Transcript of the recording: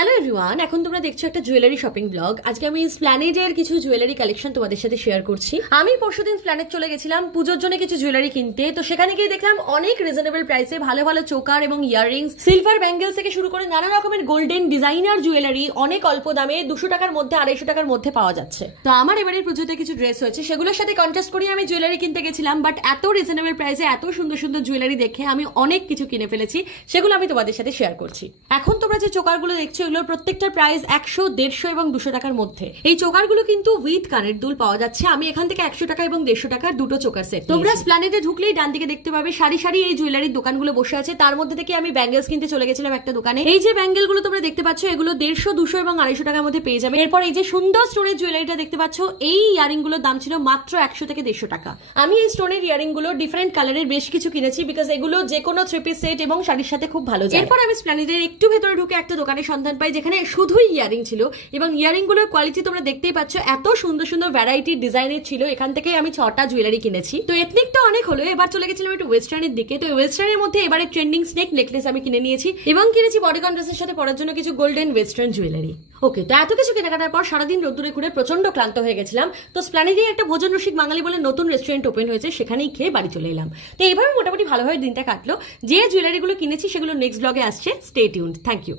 Hello everyone, এখন তোমরা দেখছো একটা জুয়েলারি শপিং ব্লগ। আজকে আমি স্প্ল্যানেডের কিছু জুয়েলারি কালেকশন তোমাদের সাথে শেয়ার করছি। আমি পরশুদিন স্প্ল্যানেড চলে গেছিলাম পুজোর জন্য কিছু জুয়েলারি কিনতে। তো সেখানে গিয়ে দেখলাম অনেক রিজনেবল প্রাইসে ভালো ভালো চোকার এবং ইয়াররিংস, সিলভার ব্যাঙ্গেলস থেকে শুরু করে নানা রকমের গোল্ডেন ডিজাইনার জুয়েলারি অনেক অল্প দামে 200 টাকার মধ্যে 250 টাকার মধ্যে পাওয়া যাচ্ছে। তো আমার এবারের পুজোতে কিছু ড্রেস হয়েছে, সেগুলোর সাথে কন্ট্রাস্ট করে আমি জুয়েলারি কিনতে গেছিলাম। বাট এত রিজনেবল প্রাইসে এত সুন্দর সুন্দর জুয়েলারি দেখে আমি অনেক কিছু কিনে ফেলেছি, সেগুলো আমি তোমাদের সাথে শেয়ার করছি। এখন তোমরা যে চোকারগুলো দেখছো এগুলোর প্রত্যেকটার প্রাইস 100, 150 এবং 200 টাকার মধ্যে। এই চোকারগুলো কিন্তু উইথ কানের দুল পাওয়া যাচ্ছে। আমি এখান থেকে 100 টাকা এবং 150 টাকার দুটো চোকার সেট। তোমরা স্প্ল্যানেডে ঢুকলেই ডান দিকে দেখতে পাবে সারি সারি এই জুয়েলারির দোকানগুলো বসে আছে। তার মধ্যে থেকে আমি ব্যাঙ্গেলস কিনতে চলে গেছিলাম একটা দোকানে। এই যে ব্যাঙ্গেল গুলো তোমরা দেখতে পাচ্ছ এগুলো 150, 200 এবং 250 টাকার মধ্যে পেয়ে যাবে। এরপর এই যে সুন্দর স্টোনের জুয়েলারিটা দেখতে পাচ্ছ, এই ইয়ারিং গুলোর দাম ছিল মাত্র 100 থেকে 150 টাকা। আমি এই স্টোনের ইয়ারিং গুলো ডিফারেন্ট কালারের বেশ কিছু কিনেছি, বিকজ এগুলো যে কোনো 3 পিস সেট এবং শাড়ির সাথে খুব ভালো যায়। এরপর আমি স্প্ল্যানেডের একটু ভেতরে ঢুকে একটা দোকানের সন্ধান পাই যেখানে শুধুই ইয়ারিং ছিল, এবং ইয়ারিং গুলোর কোয়ালিটি তোমরা দেখতেই পাচ্ছ, এত সুন্দর সুন্দর ভ্যারাইটি ডিজাইনের ছিল। এখান থেকে আমি 6টা জুয়েলারি কিনেছি। তো এথনিকটা অনেক হলো, এবার চলে গেছিলাম একটু ওয়েস্টার্নের দিকে। তো ওয়েস্টার্নের মধ্যে এবারে ট্রেন্ডিং স্নেক নেকলেস আমি কিনে নিয়েছি, এবং কিনেছি বডিকন ড্রেসের সাথে পরার জন্য কিছু গোল্ডেন ওয়েস্টার্ন জুয়েলারি। ওকে, তো এত কিছু কেনাকাটার পর সারাদিন রোদ্দুরে ঘুরে প্রচন্ড ক্লান্ত হয়ে গেছিলাম। তো স্প্ল্যানেডে একটা ভোজন রসিক বাঙালি বলে নতুন রেস্টুরেন্ট ওপেন হয়েছে, সেখানেই খেয়ে বাড়ি চলে এলাম। তো এইভাবে মোটামুটি ভালোভাবে দিনটা কাটলো। যে জুয়েলারিগুলো কিনেছি সেগুলো নেক্সট ব্লগে আসছে, স্টে টিউনড। Thank you.